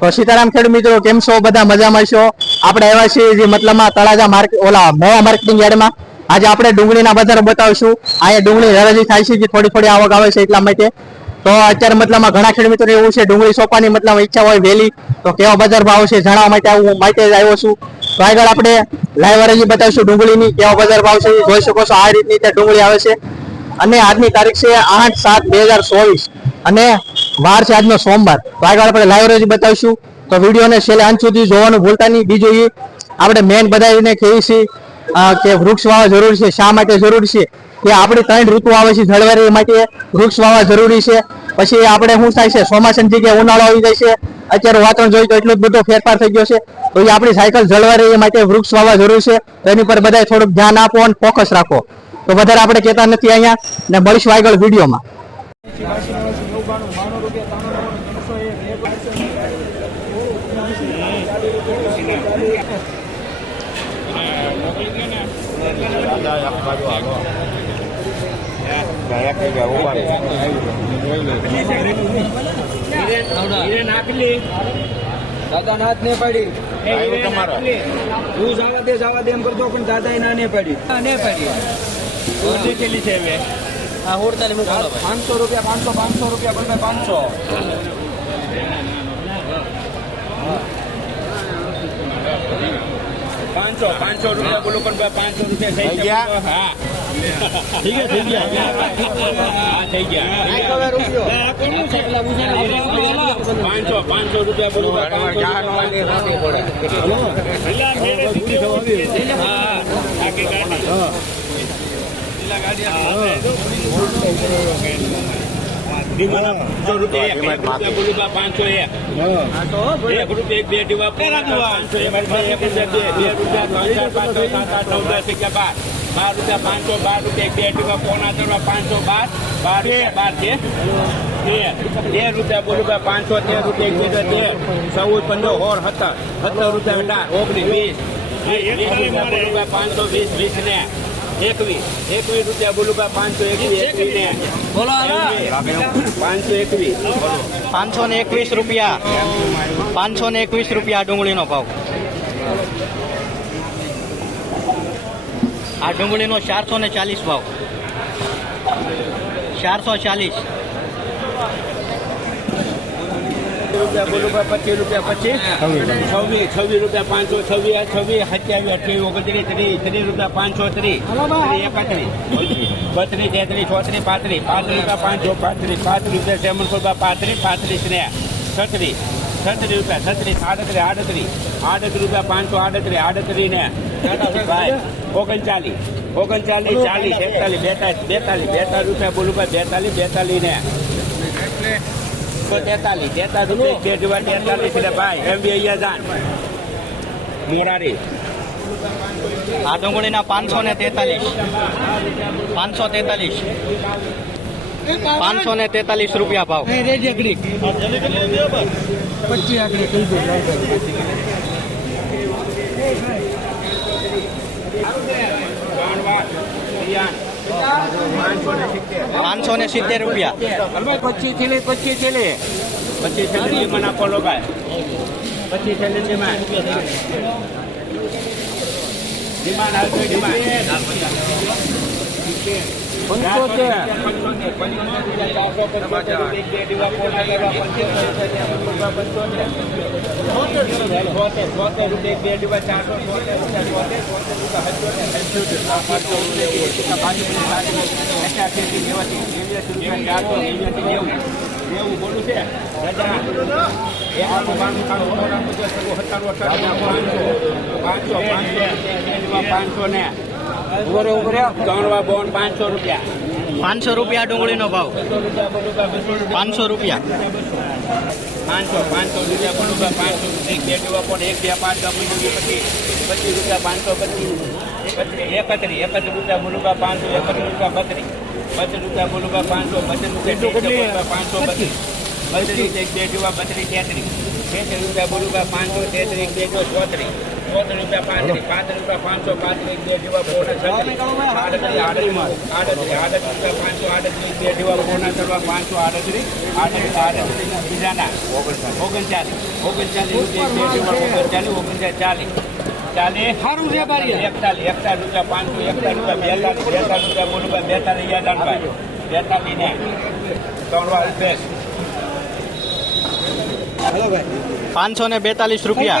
તો સીતારામ ખેડ મિત્રો, કેમ છો? બધા મજામાં છો? આપણે આવ્યા છીએ જે મતલબમાં તળાજા માર્કેટ ઓલા નવા માર્કેટિંગ યાર્ડમાં. આજે આપણે ડુંગળીના બજાર બતાવીશું. અહીંયા ડુંગળી હરાજી થાય છે, જે થોડી થોડી આવક આવે છે એટલા માટે. તો અત્યારે મતલબમાં ઘણા ખેડ મિત્રો એવું છે, ડુંગળી સોપાની મતલબ ઈચ્છા હોય વહેલી, તો કેવા બજાર ભાવ છે જણાવવા માટે આવું માટે જ આવ્યો છું. તો આગળ આપણે લાઈવ હરાજી બતાવીશું ડુંગળીની, કેવા બજાર ભાવ છે, જોઈ શકો છો આ રીતની ત્યાં ડુંગળી આવે છે. અને આજની તારીખ છે આઠ સાત બે અને વાર છે આજનો સોમવાર. તો આગળ આપણે લાઈવ બતાવીશું. તો વિડીયોને છેલ્લે અંત સુધી જોવાનું ભૂલતા નહીં. બીજું એ આપણે મેન બધાને કહીએ છીએ કે વૃક્ષ વાવવા જરૂરી છે. શા માટે જરૂરી છે? કે આપણી ત્રણ ઋતુ આવે છે જળવાઈ માટે. વૃક્ષ વાવવા જરૂરી છે. પછી આપણે શું થાય છે? ચોમાસાની જગ્યાએ ઉનાળો આવી જાય છે. અત્યારે વાતાવરણ જોઈએ તો એટલો જ બધો ફેરફાર થઈ ગયો છે. તો એ આપણી સાયકલ જળવાઈ રહે માટે વૃક્ષ વાવવા જરૂરી છે. તો એની પર બધાએ થોડુંક ધ્યાન આપો અને ફોકસ રાખો. તો વધારે આપણે કહેતા નથી અહીંયા. ને મળીશું આગળ વિડીયોમાં. દાદા નાથ ને પાડી તું જવા દે જવા દે એમ કરતો પણ દાદા ના ને પાડી ને પાડી પાંચસો રૂપિયા, પાંચસો પાંચસો રૂપિયા બધા પાંચસો. પાંચસો પાંચસો રૂપિયા બોલો પણ પાંચસો રૂપિયા થઈ ગયા. હા. ગયા. થઈ ગયા. હા થઈ ગયા. પાંચસો પાંચસો રૂપિયા બોલો પાંચસો એક એક રૂપિયા એક બે દીવા પાંચસો એક રૂપિયા રૂપિયા બે રૂપિયા પાંચ સાત નવ દસ અગિયાર બાર બાર રૂપિયા પાંચસો બાર રૂપિયા એક બે દીવા પોણા કરવા પાંચસો બાર બાર રૂપિયા બાર છે તેર રૂપિયા બોલું ભાઈ પાંચસો તેર રૂપિયા એક બે તેર પંદર સોળ સત્તર રૂપિયા ઓગણીસ વીસ રૂપિયા પાંચસો વીસ વીસ ને. એકવીસ એકવીસ રૂપિયા બોલું ભાઈ પાંચસો એકવીસ બોલો પાંચસો એકવીસ પાંચસો ને એકવીસ રૂપિયા. પાંચસો ને એકવીસ રૂપિયા ડુંગળીનો ભાવ. આ ડુંગળીનો ચારસો ને ચાલીસ ભાવ. ચારસો ચાલીસ. રૂપિયા ભાઈ પચીસ રૂપિયા પચીસ. છવ્વીસ છવ્વીસ રૂપિયા પાંચસો છવ્વીસ છવ્વીસ સત્યાવીસ અઠ્યાવીસ ઓગણત્રીસ ત્રીસ ત્રીસ રૂપિયા પાંચસો ત્રીસ. ત્રીસ એકત્રીસ. બત્રીસ તેત્રીસ ચોત્રીસ પાંત્રીસ. પાંચ રૂપિયા પાંચસો પાંત્રીસ. પાંત્રીસ રૂપિયા સેવન રૂપિયા પાંત્રીસ પાંત્રીસ ને છત્રીસ. છત્રીસ રૂપિયા છત્રીસ આડત્રીસ આડત્રીસ. આડત્રીસ રૂપિયા પાંચસો આડત્રીસ આડત્રીસ ને ઓગણચાલીસ. ઓગણચાલીસ ચાલીસ એકતાલીસ બેતાલીસ બેતાલીસ બેતાલીસ રૂપિયા બોલું ભાઈ બેતાલીસ બેતાલીસ ને તેતાલીસ. તેતાલીસ બે તેતાલીસ એટલે ભાઈ એમ બી અહીંયા જાન. મોરારી. આ ડુંગળીના પાંચસો ને તેતાલીસ. પાંચસો તેતાલીસ. પાંચસો ને તેતાલીસ રૂપિયા ભાવ. પાંચસો. પાંચસો ને સિત્તેર રૂપિયા. પચીસ થેલી પચીસ થેલી પચીસ થેલી લીમણ આપો ભાઈ પચીસ થેલી ડિમાન્ડ લીમણ આવજો લીમણ એવું બોલું છે રજા એક આખું બાણું કાઢું સત્તાણું અઠાણું પાંચસો પાંચસો પાંચસો ને. ત્રણ બોન પાંચસો રૂપિયા. પાંચસો રૂપિયા ડુંગળીનો ભાવ. પાંચસો રૂપિયા પાંચસો પાંચસો રૂપિયા ભાઈ, પાંચસો એક બે જેવા પણ એક બે પાંચ પચીસ પચીસ પચીસ રૂપિયા પાંચસો પચીસ એકત્રીસ એકત્રીસ રૂપિયા ભાઈ, પાંચસો એકત્રીસ રૂપિયા બત્રીસ બત્રીસ રૂપિયા ભાઈ, પાંચસો બત્રીસ રૂપિયા પાંચસો બત્રીસ બત્રીસ એક બે જેવા બત્રીસ તેત્રીસ તેત્રીસ રૂપિયા ભાઈ, પાંચસો તેત્રીસ બે ચોત્રીસ ચોત્રીસ રૂપિયા પાંત્રીસ પાંત્રીસ રૂપિયા પાંચસો પાંત્રીસ બે જેવા પોણા છત્રીસ આડત્રીસ આડત્રીસ આડત્રીસ આડત્રીસ રૂપિયા પાંચસો આડત્રીસ બે જેવા પોણા કરવા પાંચસો આડત્રીસ આડત્રીસ આડત્રીસ બીજાના. ઓગણચાલીસ ઓગણચાલીસ બે જેવા ઓગણચાલીસ ઓગણચાલીસ ચાલીસ. ચાલીસ સારું છે એકતાલીસ એકતાલીસ રૂપિયા પાંચસો એકતાલીસ રૂપિયા બેતાલીસ બેતાલીસ રૂપિયા બોલું બેતાલીસ યાદાનભાઈ બેતાલીસ ને ત્રણ વાર બેસ પાંચસો ને બેતાલીસ રૂપિયા.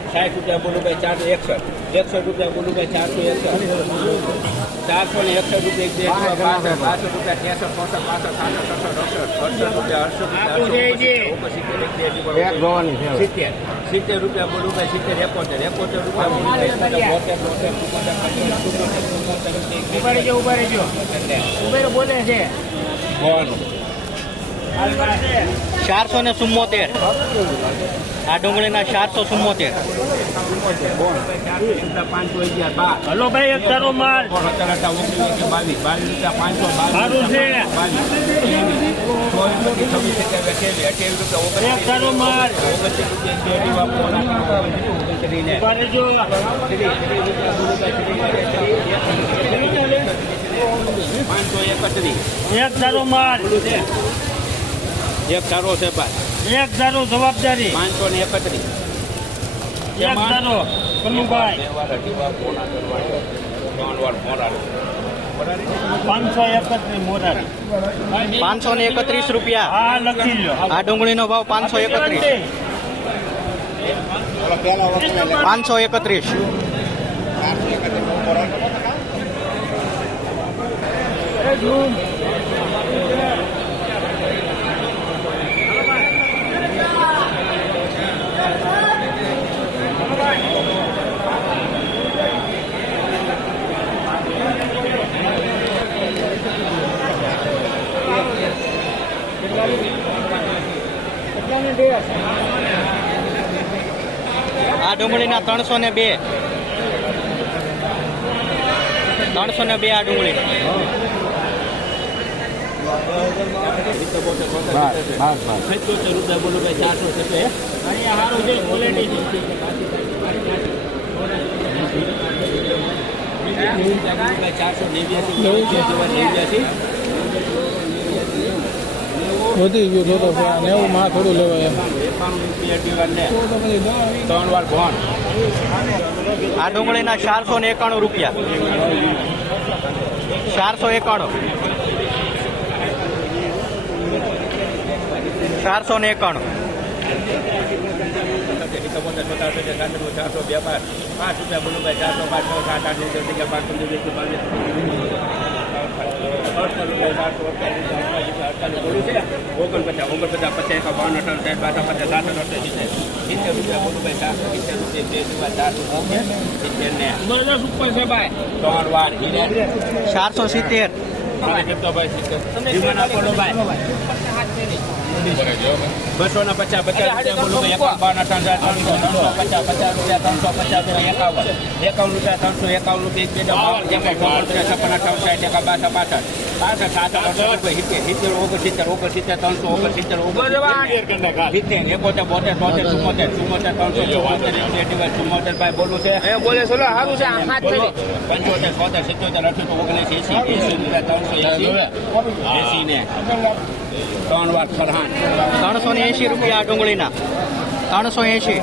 સાઠ રૂપિયા બોલું ભાઈ ચારસો એકસઠ. એકસઠ રૂપિયા બોલું ભાઈ ચારસો એકસઠ. ચારસો ને એકસઠ રૂપિયા બાસઠ બાસઠ રૂપિયા ત્રેસઠ ચોસઠ પાસઠ સાસઠ સડસઠ અડસઠ અડસઠ રૂપિયા સિત્તેર સિત્તેર. રૂપિયા બોલું ભાઈ સિત્તેર એકોતેર. એકોતેર રૂપિયા બોલું ભાઈ બોતેર બોતેર બોતેર ઊભા રહેજો ઊભા બોલે છે. ચારસો ને ચુમ્મોતેર આ ડુંગળીના ચારસો ચુમ્મોતેર. હલો ભાઈ, એક તારો માલ. સારું છે. એક તારો માલ. એક તારો માલ. એક ધારો છે ભાઈ. એક ધારો જવાબદારી. પાંચસો ને એકત્રીસ. એક પાંચસો એકત્રીસ મોરારી. પાંચસો ને એકત્રીસ રૂપિયા. હા લખી લો આ ડુંગળીનો ભાવ પાંચસો એકત્રીસ. પાંચસો એકત્રીસ. આ ડુંગળીના ત્રણસો ને બે. ત્રણસો ને બે આ ડુંગળી. ચારસો નેવ્યાસી નેવ્યાસી વધી ગયું તો તો નેવું માં થોડું લેવાય એમ. ત્રણ વાર ભણ. આ ડુંગળીના ચારસો ને એકાણું રૂપિયા. ચારસો એકાણું. ચારસો ને એકાણું. ચારસો બે પાંચ પાંચ રૂપિયા બોલું ચારસો પાંચ છ સાત આઠ નવ દસ અગિયાર બાર પંદર વીસ બાવીસ ઓગણપચાસ ઓગણપચાસ પચાસ એકા બાવન અઠાર સાઠ બાસઠ પચાસ સાઠ અઠાર સિત્તેર સિત્તેર રૂપિયા બોલું ભાઈ ચારસો સિત્તેર રૂપિયા બે રૂપિયા ચારસો સિત્તેર ને બરદસ ઉપર છે ભાઈ ત્રણ વાર હિરે ચારસો સિત્તેર બસો ના પચાસ પચાસ રૂપિયા બોલું ભાઈ એકાવન અઠાવન ત્રણસો ત્રણસો પચાસ પચાસ રૂપિયા ત્રણસો પચાસ રૂપિયા એકાવન એકાવન રૂપિયા ત્રણસો એકાવન રૂપિયા એક બે બાવન એકાવન બાવન રૂપિયા છપ્પન અઠાવન સાઠ એકા બાસઠ પાસઠ પાસઠ સાત સિત્તેર સિત્તેર ઓગણસિત્તેર ઓગણસિત્તેર ત્રણસો ઓગણસિત્તેર ઓગણસિત્તેર સિત્તેર એકોતેર બોતેર તોતેર ત્રણસો એટી ચુમ્મોતેર ભાઈ બોલું છે બોલે ચલો સારું છે પંચોતેર છોતેર સિત્તોતેર અઠ્યોતેર ઓગણીસ એસી એસી એસી એસી ને ત્રણ વાર ફરહાન ત્રણસો ને એંશી રૂપિયા ડુંગળીના. ત્રણસો એંશી.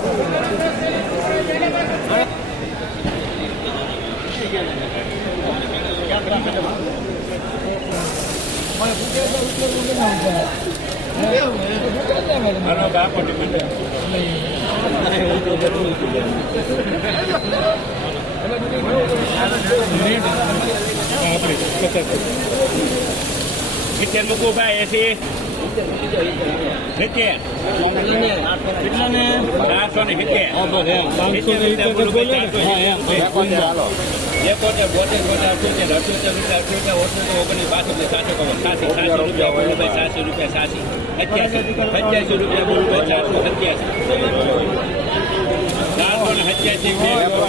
સિત્તેર મૂકું ભાઈ એસી સિત્તેર ચારસો ને સિત્તેર સિત્તેર રૂપિયા બોલું ભાઈ ચારસો એકોતેર બોતેર બોતેર અઠ્યોતેર અઠ્યોતેર રૂપિયા અઠ્યોતેર ઓછોતેર ઓગણીસ બાસઠ સાતસો કવર સાસી સાતસો રૂપિયા બોલું ભાઈ સાસી રૂપિયા સાસી અઠ્યાસી અઠ્યાસી રૂપિયા બોલું ભાઈ ચારસો સત્યાસી.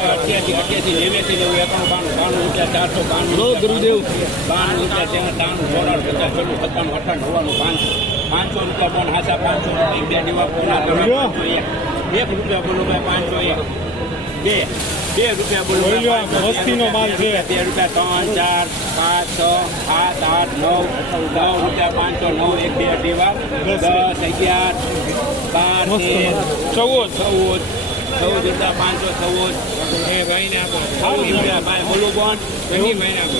અઠ્યાસી અઠ્યાસી નેવ્યાસી નેવું એકાણું બાણું બાણું રૂપિયા ચારસો બાણું ગુરુદેવ. બાણું રૂપિયા ત્યાં ત્રાણું ચોરાણું પચાસ છન્નું સત્તાણું અઠાણું નવ્વાણું પાંચસો પાંચસો રૂપિયા બોન હાસા પાંચસો એક બે દીવા પૂના એક એક રૂપિયા બોલો પાંચસો એક બે. બે રૂપિયા બોલો ભાઈ, બોલ્યો, પાંચસો એક. વસ્તીનો માલ છે. બે રૂપિયા ત્રણ ચાર પાંચ છ સાત આઠ નવ નવ રૂપિયા પાંચસો નવ એક બે દસ અગિયાર બાર ચૌદ. ચૌદ. ચૌદ રૂપિયા પાંચસો ચૌદ. એ ભાઈને આપો. ચૌદ રૂપિયા ભાઈ બોલું બોન. એની ભાઈને આપો.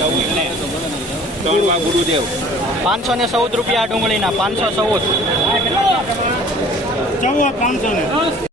ચૌદ ગુરુદેવ. પાંચસો ને ચૌદ રૂપિયા ડુંગળીના પાંચસો ચૌદ. ચૌદ પાંચસો ને.